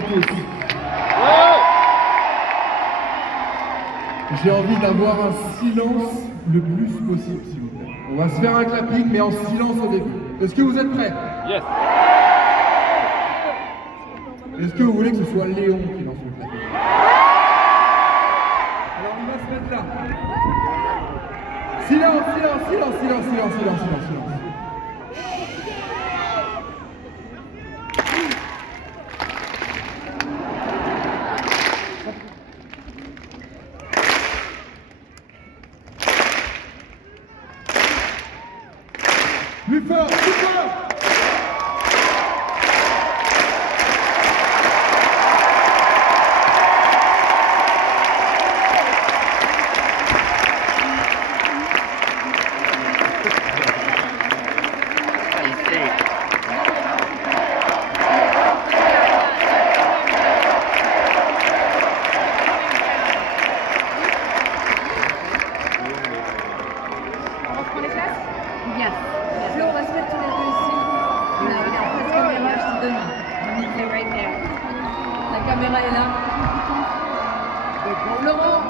parlez tous. J'ai envie d'avoir un silence le plus possible, s'il vous plaît. On va se faire un clapping, mais en silence au début. Est-ce que vous êtes prêts? Yes. Est-ce que vous voulez que ce soit Léon qui lance le clapping? Alors il va se mettre là. Silence, silence, silence, silence, silence, silence, silence, silence. Plus fort, plus fort! Yes. Flo, on va se mettre tous les deux ici. En face caméra, je te donne. They're right there. La caméra est là. Florent,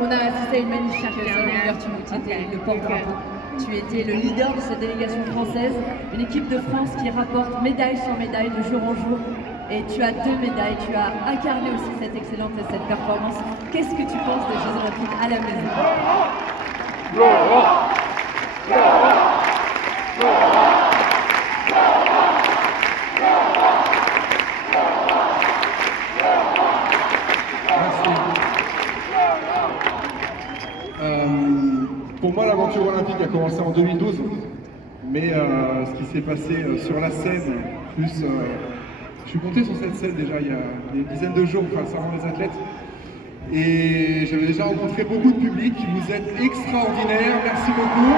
on a assisté à une magnifique cérémonie. Tu étais le porte-drapeau. Tu étais le leader de cette délégation française, une équipe de France qui rapporte médaille sur médaille de jour en jour. Et tu as 2 médailles, tu as incarné aussi cette excellence et cette performance. Qu'est-ce que tu penses des Jeux Olympiques à la maison? Pour moi, l'aventure olympique a commencé en 2012, mais ce qui s'est passé sur la scène, plus je suis monté sur cette scène déjà il y a une dizaine de jours face à les athlètes, et j'avais déjà rencontré beaucoup de public. Vous êtes extraordinaires, merci beaucoup.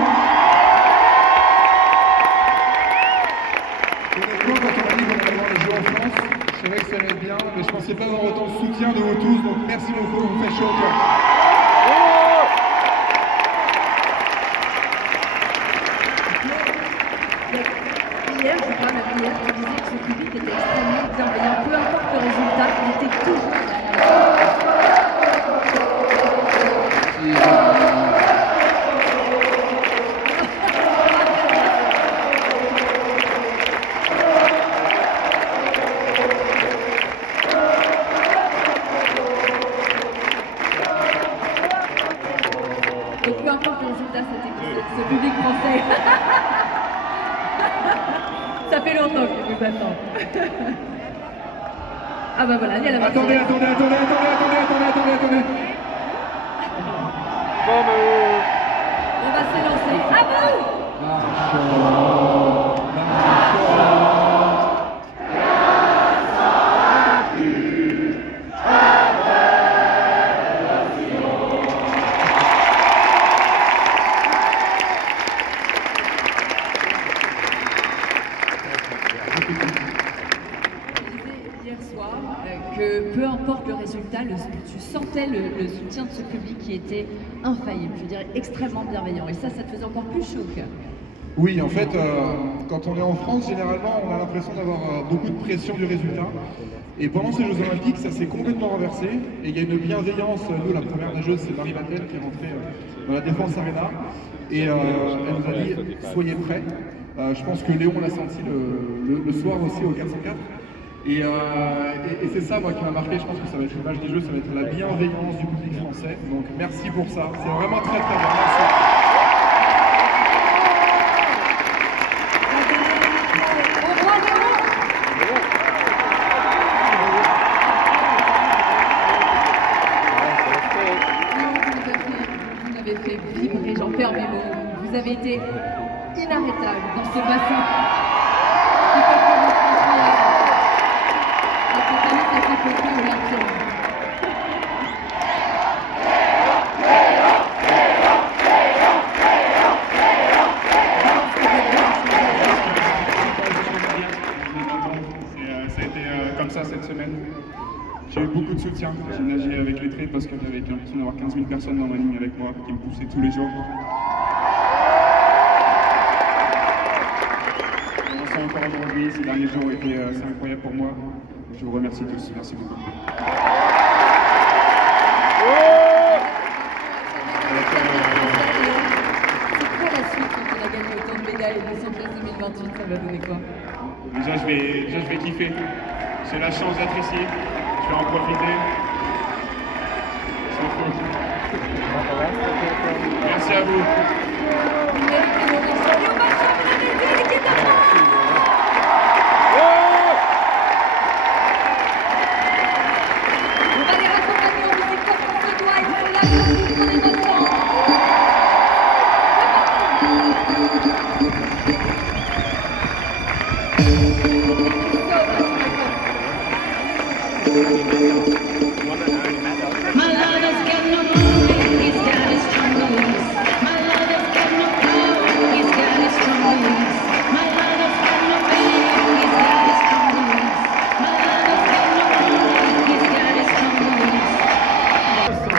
Honnêtement, quand on a dit qu'on allait voir les Jeux en France, je savais que ça allait être bien, mais je pensais pas avoir autant de soutien de vous tous, donc merci beaucoup, vous faites chaud au cœur. Hier, je crois même hier, tu disais que ce public était extrêmement bienveillant. Peu importe le résultat, il était toujours donc peu importe le résultat, c'était ce public français. Ça fait longtemps que je vous attends. Ah bah voilà, il y a la Attendez. On va s'élancer. À vous! Hier soir, que peu importe le résultat, tu sentais le soutien de ce public qui était infaillible, je dirais extrêmement bienveillant. Et ça te faisait encore plus chaud au cœur. Oui, en fait, quand on est en France, généralement, on a l'impression d'avoir beaucoup de pression du résultat. Et pendant ces Jeux Olympiques, ça s'est complètement renversé. Et il y a une bienveillance. Nous, la première des Jeux, c'est Marie Vatel qui est rentrée dans la Défense Arena. Et elle nous a dit, soyez prêts. Je pense que Léon l'a senti le soir aussi au 404. Et c'est ça, moi, qui m'a marqué. Je pense que ça va être l'image des Jeux, ça va être la bienveillance du public français. Donc merci pour ça. C'est vraiment très très bien. Merci. Vous avez fait vibrer, j'en perds mes mots. Vous avez été inarrêtable dans ce bassin. Qui performance incroyable. La totaliste a été côté olympienne. Ça a été comme ça cette semaine. J'ai eu beaucoup de soutien. J'ai nagé avec les traits parce que j'avais l'impression d'avoir 15 000 personnes dans ma ligne avec moi qui me poussaient tous les jours. On le sent encore aujourd'hui. Ces derniers jours étaient assez incroyables pour moi. Je vous remercie tous. Merci beaucoup. C'est quoi la suite quand on a gagné autant de médailles? Los Angeles 2028, ça va donner quoi? Déjà, je vais kiffer. J'ai la chance d'être ici. Je vais en profiter. C'est fou. Merci à vous. Vous méritez vos mentions. Et on va chanter l'équipe de France. On va les raccompagner en musique comme on se doit. Ils sont là, surtout, prenez votre temps. So much, Michael.